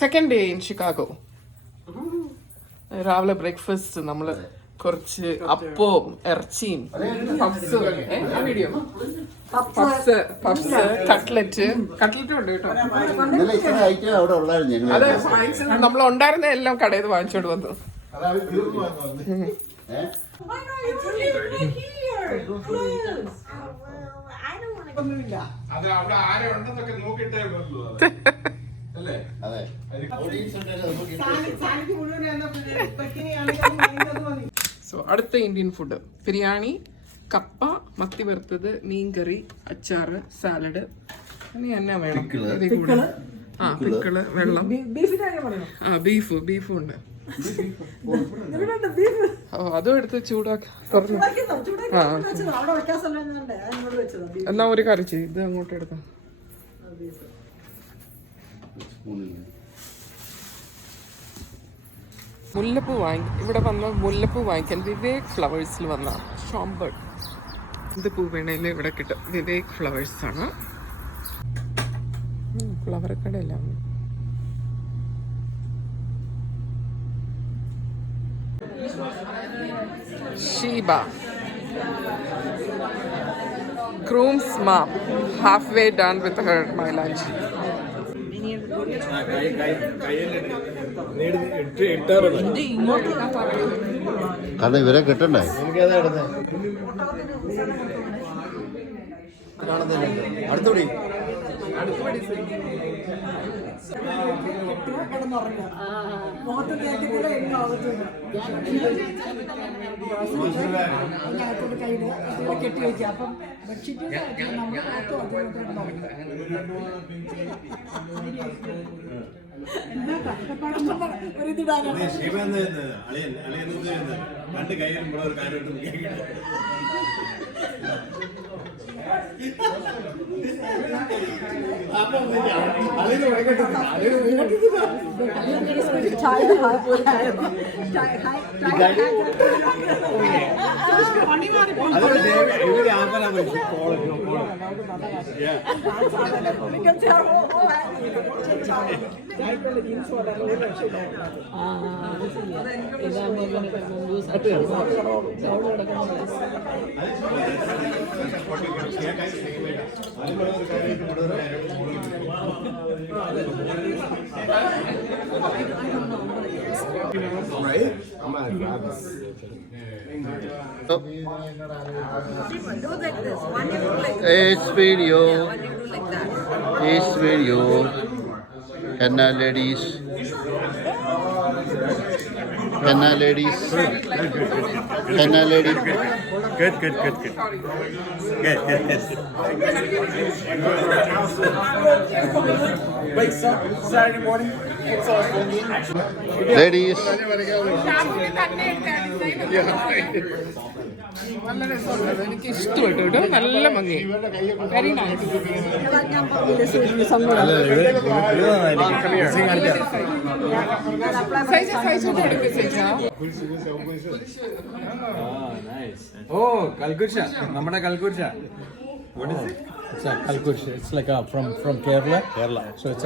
Second day in Chicago. രാവിലെ breakfast നമ്മള് കുറച്ച് അപ്പവും ഇറച്ചിയും പഫ്സ് കട്ട്ലറ്റ് ഉണ്ട് കേട്ടോ. അത് നമ്മൾ ഉണ്ടായിരുന്ന എല്ലാം കടയിൽ നിന്ന് വാങ്ങിച്ചോണ്ട് വന്നു. സോ അടുത്ത ഇന്ത്യൻ ഫുഡ് ബിരിയാണി, കപ്പ, മത്തി വറുത്തത്, മീൻകറി, അച്ചാറ്, സാലഡ്. ഇനി എന്നാ വേണം? പിക്കിള്, വെള്ളം. ബീഫും ഉണ്ട്. അതും എടുത്ത് ചൂടാക്കി തുറന്നു. എന്നാ ഒരു കറി ചെയ്യും, ഇത് അങ്ങോട്ട് എടുക്കാം. മുല്ലപ്പൂ ഇവിടെ വന്ന മുല്ലപ്പൂ വാങ്ങിക്കാൻ വിവേക് ഫ്ലവേഴ്സിൽ വന്ന ഷോംബർഗ്. എന്ത് പൂ വേണേലും ഇവിടെ കിട്ടും. വിവേക് ഫ്ലവേഴ്സ് ആണ് ഫ്ലവർ കടയെല്ലാം. Sheeba, Groom's mom, halfway done with her my lunch. കാരണം ഇവരെ കിട്ടണ്ടേ? അടുത്തോടി കെട്ടി വെക്കുക. അപ്പം bedsheet It's video. It's video. Henna ladies. Henna ladies. Henna ladies. Good. Wait, Saturday morning. Ladies. നല്ല രസമുണ്ട്, എനിക്ക് ഇഷ്ടപ്പെട്ടു കേട്ടോ. നല്ല ഭംഗി, വെരി നൈസ്. ഓ കൽക്കുർഷ, നമ്മുടെ കൽക്കുർഷ. What is it? It's a kalkursha. It's like from Kerala. So it's